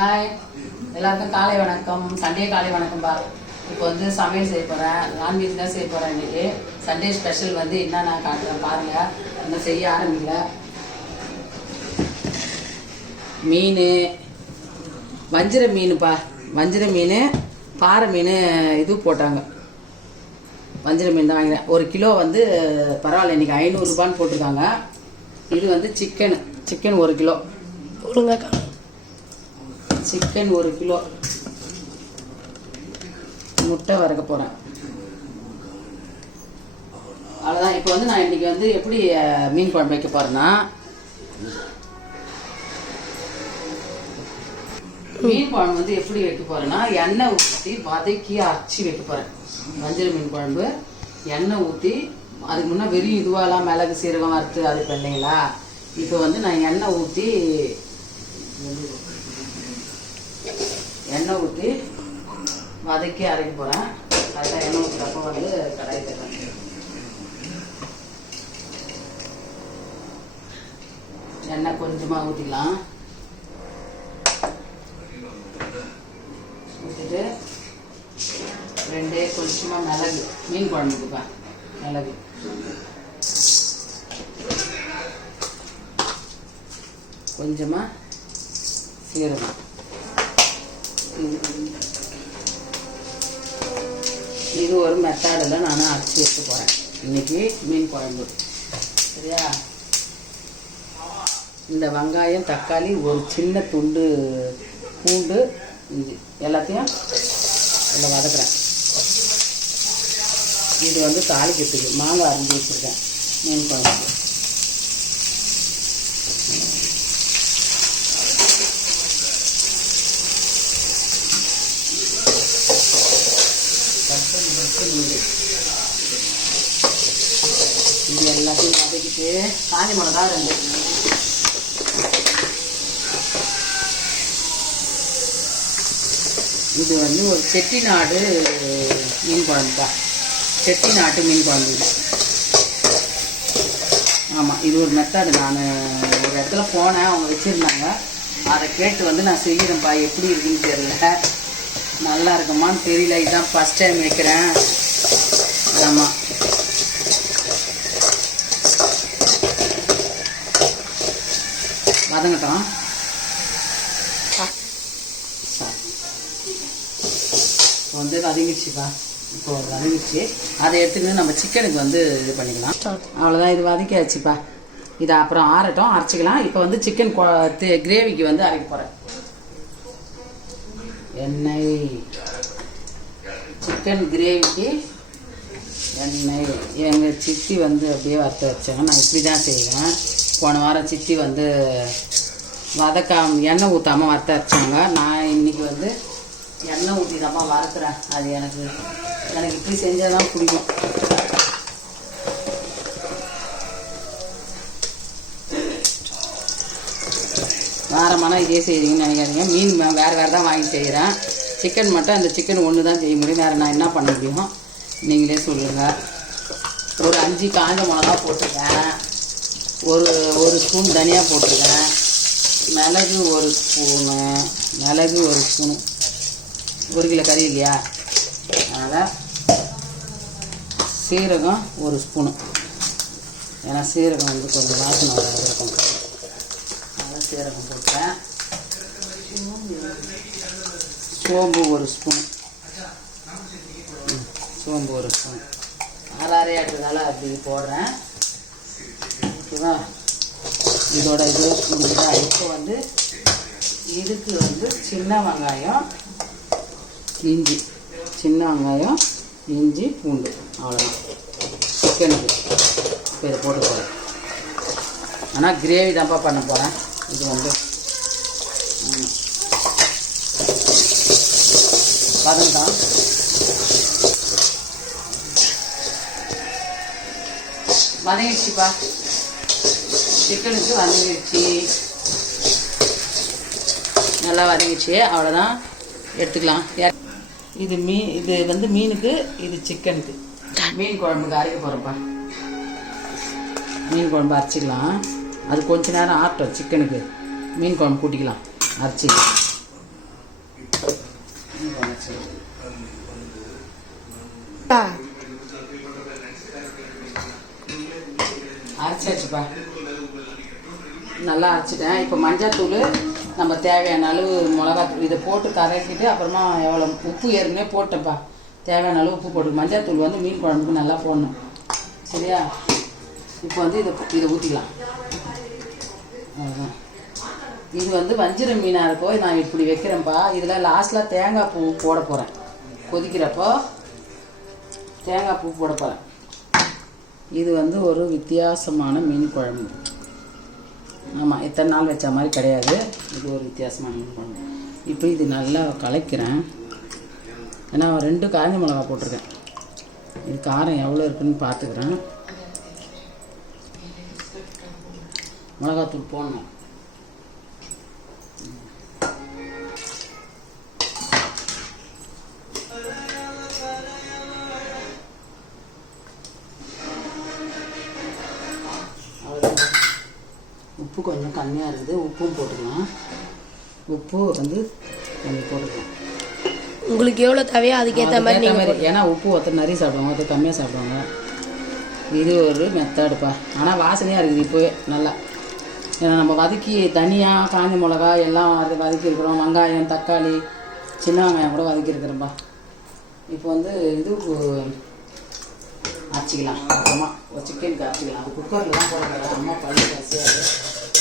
Hi, எல்லாருக்கும் காலை வணக்கம். சண்டே காலை வணக்கம் பா. இப்போ வந்து சமையல் செய்ய போகிறேன். நான்வெஜ் தான் செய்ய போகிறேன் இன்றைக்கி. சண்டே ஸ்பெஷல் வந்து என்ன நான் காட்டுறேன் பாருங்கள். இன்னும் செய்ய ஆரம்பிக்கல. மீன், வஞ்சிர மீனுப்பா. வஞ்சிர மீன், பாறை மீன் இது போட்டாங்க. வஞ்சிர மீன் தான் வாங்கினேன். 1 கிலோ வந்து பரவாயில்ல, இன்றைக்கி 500 ரூபான்னு போட்டிருக்காங்க. இது வந்து சிக்கன் 1 கிலோ போடுங்கக்கா. Chicken 1 kilo. முட்டை வறுக்க போகிறேன். அவ்வளோதான். இப்போ வந்து நான் இன்றைக்கி வந்து எப்படி மீன் குழம்பு வைக்க போகிறேன்னா, மீன் குழம்பு வந்து எப்படி வைக்க போகிறேன்னா, எண்ணெய் ஊற்றி வதக்கி அரைச்சி வைக்க போகிறேன். வஞ்சர மீன் குழம்பு எண்ணெய் ஊற்றி, அதுக்கு முன்னே வெறும் இதுவாலாம் மிளகு சீரகம் வறுத்து அது பண்ணீங்களா. இப்போ வந்து நான் எண்ணெய் ஊற்றி வதக்கி அரைக்க போகிறேன். கரெக்டாக எண்ணெய் ஊற்றுறப்போ வந்து கடாய் தரேன். எண்ணெய் கொஞ்சமாக ஊற்றிக்கலாம். ஊற்றிட்டு கொஞ்சமாக மிளகு, மீன் குழம்புக்குப்பா மிளகு, கொஞ்சமாக சீரகம். இது ஒரு மெத்தடில் நான் அரைச்சி எடுத்து போகிறேன் இன்னைக்கு மீன் குழம்பு. சரியா? இந்த வெங்காயம், தக்காளி, ஒரு சின்ன துண்டு பூண்டு, இஞ்சி எல்லாத்தையும் இதில் வதக்குறேன். இது வந்து தாளிக்கிறதுக்கு மாங்காய் அரைஞ்சி வச்சுருக்கேன் மீன் குழம்பு. இது எல்லாத்தையும் வதக்கிட்டு காஞ்சி மிளகா 2. இது வந்து ஒரு செட்டிநாடு மீன் குழம்புப்பா. செட்டிநாட்டு மீன் குழம்பு இது. ஆமாம், இது ஒரு மெத்தடு. நான் ஒரு இடத்துல போனேன், அவங்க வச்சுருந்தாங்க. அதை கேட்டு வந்து நான் செய்கிறேன்ப்பா. எப்படி இருக்குன்னு தெரியல, நல்லா இருக்குமான்னு தெரியல. இதுதான் ஃபஸ்ட் டைம் வைக்கிறேன். ஆமாம், வதங்கட்டும். வந்து வதங்கிடுச்சுப்பா. இப்போ வதங்கிடுச்சு. அதை எடுத்துக்கிட்டு நம்ம சிக்கனுக்கு வந்து இது பண்ணிக்கலாம். அவ்வளோதான், இது வதக்கியாச்சுப்பா. இதை அப்புறம் ஆறட்டும், அரைச்சிக்கலாம். இப்போ வந்து சிக்கன் கிரேவிக்கு வந்து அரைக்க போகிறேன். எண்ணெய், சிக்கன் கிரேவிக்கு எண்ணெய். எங்கள் சித்தி வந்து அப்படியே வறுத்த வச்சாங்க. நான் இப்படி தான் செய்வேன். போன வாரம் சித்தி வந்து எண்ணெய் ஊற்றாமல் வறுத்த வச்சாங்க. நான் இன்றைக்கி வந்து எண்ணெய் ஊற்றி தான் வறுக்கிறேன். அது எனக்கு இப்படி செஞ்சால் தான் பிடிக்கும். வாரமான இதே செய்கிறீங்கன்னு நினைக்காதீங்க. மீன் வேறு தான் வாங்கி செய்கிறேன். சிக்கன் மட்டும் அந்த சிக்கன் ஒன்று தான் செய்ய முடியும். வேறு நான் என்ன பண்ண முடியும் நீங்களே சொல்லுங்கள். ஒரு 5 காஞ்ச மிளகா போட்டிருக்கேன். ஒரு ஸ்பூன் தனியாக போட்டிருக்கேன். மிளகு 1 ஸ்பூனு, 1 கிலோ கறி இல்லையா, அதனால் சீரகம் 1 ஸ்பூனு. ஏன்னா சீரகம் வந்து கொஞ்சம் வாசனை இருக்கும். அதனால் சீரகம் போட்டேன். சோம்பு 1 ஸ்பூன். சோம்பு 1 ஸ்பூன். 6 ஆட்டுறதால அப்படி போடுறேன். ஓகேவா? இதோட இது முடிஞ்சா. இப்போ வந்து இதுக்கு வந்து சின்ன வெங்காயம், இஞ்சி, பூண்டு, அவ்வளோதான் சிக்கனுக்கு. இப்போ இதை போட்டு போகிறேன். ஆனால் கிரேவி தான்ப்பா பண்ண போகிறேன். இது வந்து பதம்தான். வதங்கிடுச்சுப்பா. சிக்கனுக்கு வதங்கிடுச்சு, நல்லா வதங்கிடுச்சு. அவ்வளோதான், எடுத்துக்கலாம். இது வந்து மீனுக்கு, இது சிக்கனுக்கு. மீன் குழம்புக்கு அரைக்க போகிறப்பா. மீன் குழம்பு அரைச்சிக்கலாம். அது கொஞ்ச நேரம் ஆட்டும். சிக்கனுக்கு மீன் குழம்பு கூட்டிக்கலாம் அரைச்சி. மீன் குழம்பு வச்சுக்கலாம். அரைச்சாச்சுப்பா, நல்லா அரைச்சிட்டேன். இப்போ மஞ்சள்தூள், நம்ம தேவையான அளவு மிளகாத்தூள் இதை போட்டு கரைக்கிட்டு அப்புறமா எவ்வளோ உப்பு ஏற்கனவே போட்டேன்ப்பா, தேவையான அளவு உப்பு போட்டு. மஞ்சள்தூள் வந்து மீன் குழம்புக்கு நல்லா போடணும், சரியா? இப்போ வந்து இதை ஊற்றிக்கலாம். அதுதான், இது வந்து வஞ்சிர மீனாக இருக்கோ நான் இப்படி வைக்கிறேன்ப்பா. இதில் லாஸ்ட்டில் தேங்காய் பூ போட போகிறேன். கொதிக்கிறப்போ தேங்காய் பூ போட போகிறேன். இது வந்து ஒரு வித்தியாசமான மீன் குழம்பு. ஆமாம், எத்தனை நாள் வச்ச மாதிரி கிடையாது, இது ஒரு வித்தியாசமான மீன் குழம்பு. இப்போ இது நல்லா கலக்கிறேன். ஏன்னா 2 காய்ஞ்ச மிளகா போட்டிருக்கேன். இது காரம் எவ்வளோ இருக்குன்னு பார்த்துக்கிறேன். மிளகாத்தூள் போடணும். உப்பு கொஞ்சம் கம்மியாக இருக்குது, உப்பும் போட்டுக்கலாம். உப்பு வந்து கொஞ்சம் போட்டுக்கலாம். உங்களுக்கு எவ்வளோ தேவையோ அதுக்கேற்ற மாதிரி நீங்கள், ஏன்னா உப்பு ஒருத்தர் நிறைய சாப்பிடுவாங்க, ஒருத்தர் கம்மியாக சாப்பிடுவாங்க. இது ஒரு மெத்தடுப்பா. ஆனால் வாசனையாக இருக்குது இப்போவே நல்லா. ஏன்னா நம்ம வதக்கி தனியாக காஞ்ச மிளகா எல்லாம் வதக்கியிருக்கிறோம். வெங்காயம், தக்காளி, சின்ன வெங்காயம் கூட வதக்கியிருக்கிறோம்ப்பா. இப்போ வந்து இது அரைச்சிக்கலாம். அப்புறமா ஒரு சிக்கனுக்கு அரைச்சிக்கலாம். அது குக்கரில் தான் போடுறேன். அம்மா பழைய கசியாது.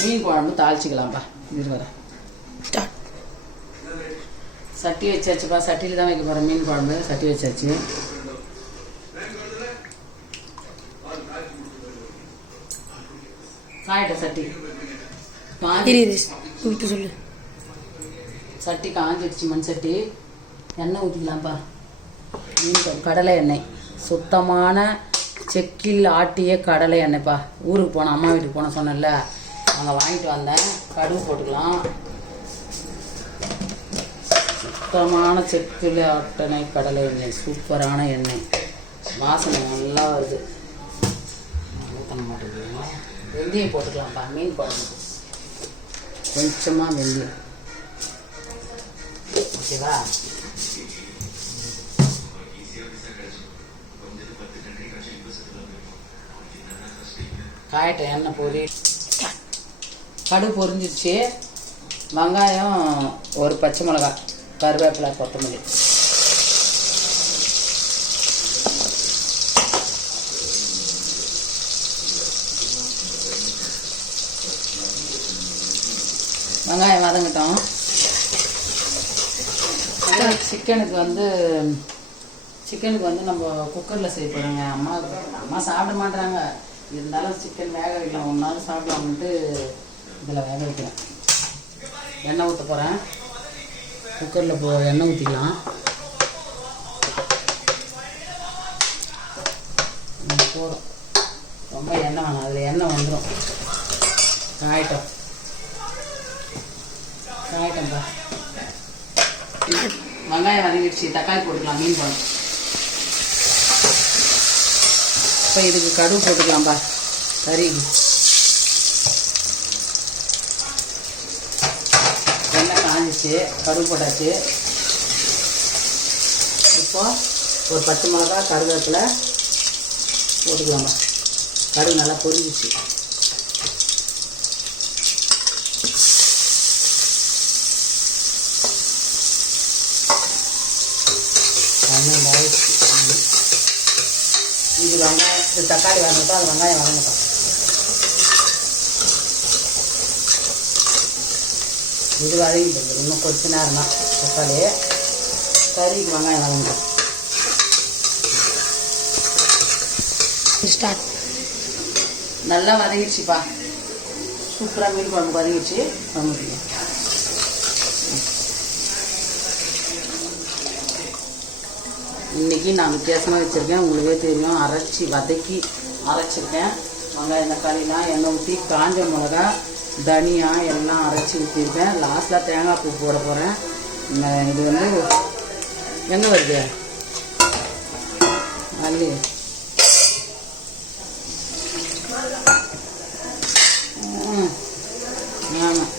மீன் குழம்பு தாளிச்சிக்கலாம்ப்பா. இது வர சட்டி வச்சாச்சுப்பா. சட்டியில் தான் வைக்க போகிறேன் மீன் குழம்பு. சட்டி வச்சாச்சு. காயிட்ட சட்டி சொல்லு. சட்டி காஞ்சிடுச்சு, மண் சட்டி. எண்ணெய் ஊற்றிக்கலாம்ப்பா. மீன் குழம்பு கடலை எண்ணெய், சுத்தமான செக்கில் ஆட்டிய கடலை எண்ணெய்ப்பா. ஊருக்கு போனேன், அம்மா வீட்டுக்கு போனேன் சொன்னேன்ல, அங்கே வாங்கிட்டு வந்தேன். கடுகு போட்டுக்கலாம். சுத்தமான செக்கில் ஆட்டின கடலை எண்ணெய், சூப்பரான எண்ணெய், வாசனை நல்லா வருது. ஊற்ற மாட்டேங்குது. வெந்தயம் போட்டுக்கலாம்ப்பா மீன் குழம்பு. கொஞ்சமாக வெந்தயம், ஓகேவா? காயட்ட எண்ணெய் பொரி, கடுகு பொரிஞ்சிடுச்சு. வெங்காயம், ஒரு பச்சை மிளகா, கருவேப்பிலை, கொத்தமல்லி. வெங்காயம் வதங்கட்டும். சிக்கனுக்கு வந்து நம்ம குக்கரில் செய்ய போகிறோங்க. அம்மா சாப்பிட மாட்டாங்க, இருந்தாலும் சிக்கன் வேக வைக்கலாம், 1 நாள் சாப்பிடலாம்ட்டு இதில் வேக வைக்கிறேன். எண்ணெய் ஊற்ற போகிறேன். குக்கரில் எண்ணெய் ஊற்றிக்கலாம். போதும், ரொம்ப எண்ணெய் வேணாம், அதில் எண்ணெய் வந்துடும். காயட்டம்பா. வெங்காயம் வதங்கிடுச்சு. தக்காளி போட்டுக்கலாம் மீன் குழம்பு. இப்போ இதுக்கு கடுகு போட்டுக்கலாம்ப்பா. கறி எண்ணெய் காஞ்சிச்சு, கடுகு போட்டாச்சு. இப்போ ஒரு பச்சை மிளகா, கருவேப்பிலை போட்டுக்கலாம்ப்பா. கடுகு நல்லா பொரிஞ்சிச்சு. இது வெங்காயம், இது தக்காளி வதங்கட்டும், அது வெங்காயம் வதங்கட்டும். இது வதங்கிட்டு இன்னும் கொஞ்ச நேரம் தான். தக்காளி கறிக்கு வெங்காயம் வதங்கட்டும். ஸ்டார்ட். நல்லா வதங்கிடுச்சுப்பா. சூப்பராக மீன் குழம்பு வதங்கிடுச்சு. வதங்கிடுங்க. இன்றைக்கி நான் வித்தியாசமாக வச்சுருக்கேன், உங்களுக்கே தெரியும். அரைச்சிருக்கேன். வெங்காயம், தக்காளிலாம் எண்ணெய் ஊற்றி, காஞ்ச மிளகா, தனியா எல்லாம் அரைச்சி ஊற்றிருக்கேன். லாஸ்ட்டில் தேங்காய் பூ போட போகிறேன். இது வந்து எங்கே வருது அல்லி? ஆமாம்.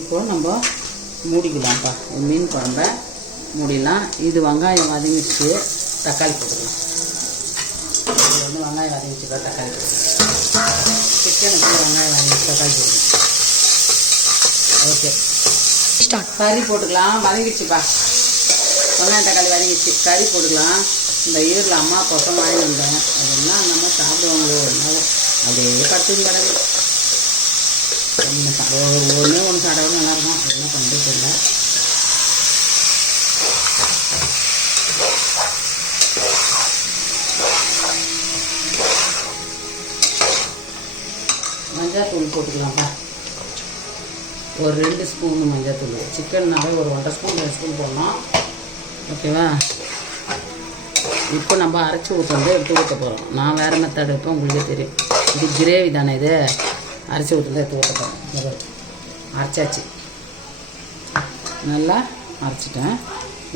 இப்போ நம்ம மூடிக்கலாம்ப்பா மீன் குழம்ப. மூடிடலாம். இது வெங்காயம் வதங்கிச்சு, தக்காளி போட்டுக்கலாம். இது வந்து வெங்காயம் வதங்கிச்சுக்கா, தக்காளி போட்டுக்கலாம். சிக்கனுக்கு வெங்காயம் வதங்கிச்சு, தக்காளி போட்டுக்கலாம். Okay, start. கறி போட்டுக்கலாம். வதங்கிடுச்சுப்பா, வெங்காயம் தக்காளி வதங்கிடுச்சு. கறி போட்டுக்கலாம். இந்த ஈரில் அம்மா பக்கம் வாங்கி வந்தேன். அதெல்லாம் நம்ம சாப்பிடுவாங்களோ என்னவோ, அப்படியே படுத்து கிடக்கு. ஒன்று சாப்பிட நல்லாயிருக்கும். அது என்ன பண்ணுறது தெரியல. மஞ்சள் போட்டுக்கலாம்ப்பா. ஒரு 2 ஸ்பூன் மஞ்சள் தூள். சிக்கன்னாவே ஒரு 1.5 ஸ்பூன் 2 ஸ்பூன் போடணும். ஓகேவா? இப்போ நம்ம அரைச்சி ஊற்றுறது எடுத்து ஊற்ற போகிறோம். நான் வேறு மெத்தட் வைப்பேன், உங்களுக்கே தெரியும். இது கிரேவி தானே, இது அரைச்சி ஊற்றுறது எடுத்து ஊற்ற போகிறோம். அரைச்சாச்சு, நல்லா அரைச்சிட்டேன்.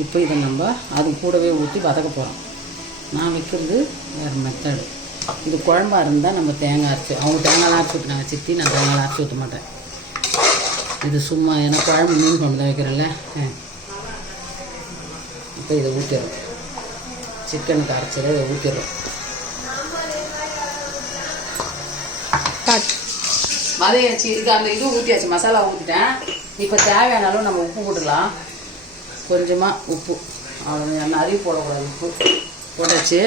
இப்போ இதை நம்ம அது கூடவே ஊற்றி வதக்க போகிறோம். நான் வைக்கிறது வேறு மெத்தடு. இது குழம்பா இருந்தால் நம்ம தேங்காய் அரைச்சி, அவங்க தேங்காய்லாம் அரைச்சி ஊற்றினாங்க சித்தி, நான் தேங்காய்லாம் அரைச்சி ஊற்ற மாட்டேன். இது சும்மா ஏன்னா குழம்பு மீன் கொண்டு தான் வைக்கிறேன்ல. இப்போ இதை ஊற்றிடுறோம். சிக்கனுக்கு அரைச்சதை இதை ஊற்றிடுறோம். வதையாச்சு, இது அந்த இது ஊற்றியாச்சு, மசாலா ஊற்றிட்டேன். இப்போ தேவையான அளவு நம்ம உப்பு போட்டுக்கலாம். கொஞ்சமாக உப்பு, அவ்வளோ நிறைய போடக்கூடாது. உப்பு போட்டாச்சு.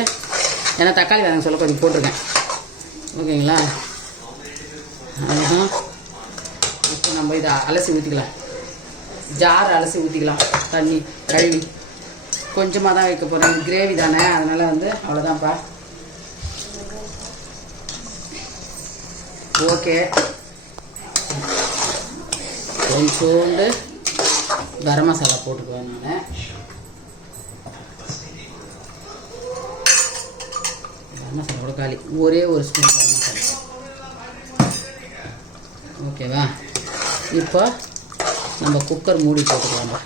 ஏன்னா தக்காளி வேணுங்க சொல்ல கொஞ்சம் போட்டிருக்கேன். ஓகேங்களா? அதுதான். இப்போ நம்ம இதை அலசி ஊற்றிக்கலாம். ஜார் அலசி ஊற்றிக்கலாம். தண்ணி கழுவி கொஞ்சமாக தான் வைக்க போகிறேன். கிரேவி தானே, அதனால் வந்து அவ்வளோதான்ப்பா. ஓகே, கொஞ்சோண்டு கரம் மசாலா போட்டுக்குவேன் நான். கரம் மசாலா கூட காலி, ஒரே ஒரு ஸ்பூன் கரம் மசாலா. ஓகேவா? இப்போ நம்ம குக்கர் மூடி போட்டுக்கலாம்ப்பா.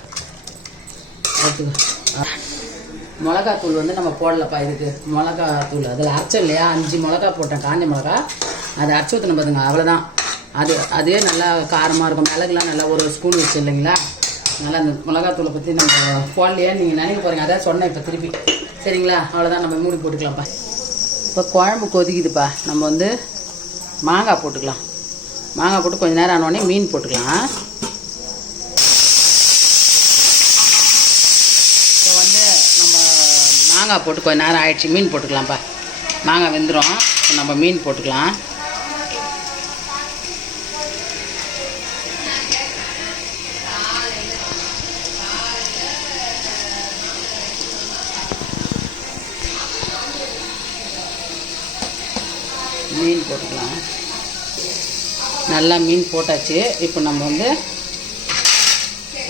மிளகாத்தூள் வந்து நம்ம போடலப்பா. இதுக்கு மிளகாத்தூள் அதில் அரைச்சோம் இல்லையா, 5 மிளகா போட்டேன், காஞ்ச மிளகா. அதை அரைச்சி ஊற்றணும் பார்த்துங்க, அவ்வளோதான். அதே நல்லா காரமாக இருக்கும். மிளகுலாம் நல்லா ஒரு ஸ்பூன் வச்சு இல்லைங்களா, நல்லா அந்த மிளகாத்தூளை பற்றி நம்ம போடலையே நீங்கள் நினைக்க போகிறீங்க. அதான் சொன்னேன் இப்போ திருப்பி. சரிங்களா? அவ்வளோதான், நம்ம மூடி போட்டுக்கலாம்ப்பா. இப்போ குழம்பு கொதிக்குதுப்பா. நம்ம வந்து மாங்காய் போட்டுக்கலாம். மாங்காய் போட்டு கொஞ்சம் நேரம் ஆனோடனே மீன் போட்டுக்கலாம். இப்போ வந்து நம்ம மாங்காய் போட்டு கொஞ்சம் நேரம் ஆயிடுச்சு, மீன் போட்டுக்கலாம்ப்பா. மாங்காய் வெந்துடும். இப்போ நம்ம மீன் போட்டுக்கலாம். மீன் போட்டுக்கலாம். நல்லா மீன் போட்டாச்சு. இப்போ நம்ம வந்து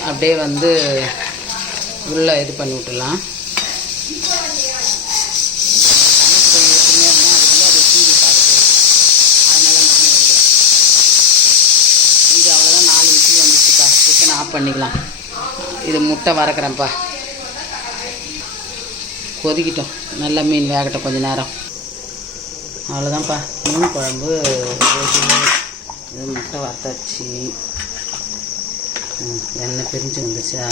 அப்படியே வந்து உள்ளே இது பண்ணி விட்டுலாம். இங்கே அவ்வளோதான், 4 விசில் வந்துச்சுப்பா. சிக்கனை ஆஃப் பண்ணிக்கலாம். இது முட்டை வறக்கிறேன்ப்பா. கொதிக்கிட்டோம், நல்லா மீன் வேகட்டும் கொஞ்சம் நேரம். அவ்வளோதான்ப்பா, மீன் குழம்பு. இது முட்டை வறுத்தாச்சு. எண்ணெய் பிரிஞ்சு வந்துச்சா.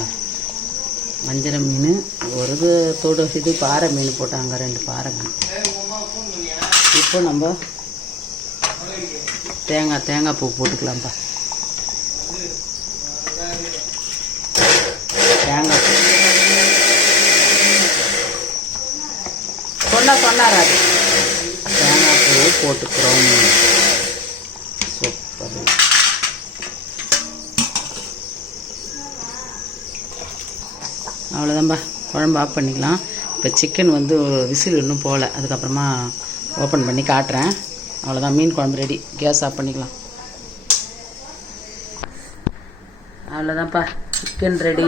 வஞ்சர மீன் ஒரு தோடு, இது பாறை மீன் போட்டாங்க, 2 பாறை மீன். இப்போ நம்ம தேங்காய் பூ போட்டுக்கலாம்ப்பா. தேங்காய் பூ சொன்னார் அது. தேங்காய் பூ போட்டுக்கிறோம். சூப்பர். அவ்வளோதான்பா, குழம்பு ஆஃப் பண்ணிக்கலாம். இப்போ சிக்கன் வந்து விசில் இன்னும் போகல, அதுக்கப்புறமா ஓப்பன் பண்ணி காட்டுறேன். அவ்வளோதான், மீன் குழம்பு ரெடி. கேஸ் ஆஃப் பண்ணிக்கலாம். அவ்வளோதான்ப்பா, சிக்கன் ரெடி.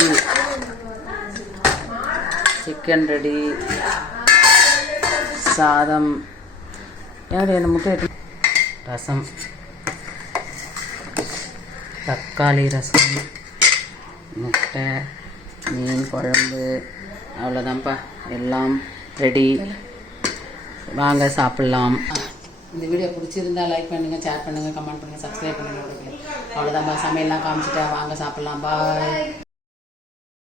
Chicken ready. சாதம் யார் என்ன முட்டை, ரசம், தக்காளி ரசம், முட்டை, மீன் குழம்பு. அவ்வளோதான்ப்பா, எல்லாம் ரெடி. வாங்க சாப்பிட்லாம். இந்த வீடியோ பிடிச்சிருந்தா லைக் பண்ணுங்கள், ஷேர் பண்ணுங்கள், கமெண்ட் பண்ணுங்கள், சப்ஸ்கிரைப் பண்ணுங்கள். அவ்வளோதான்ப்பா, சமையல்லாம் காமிச்சிட்டா வாங்க சாப்பிட்லாம். பாய்.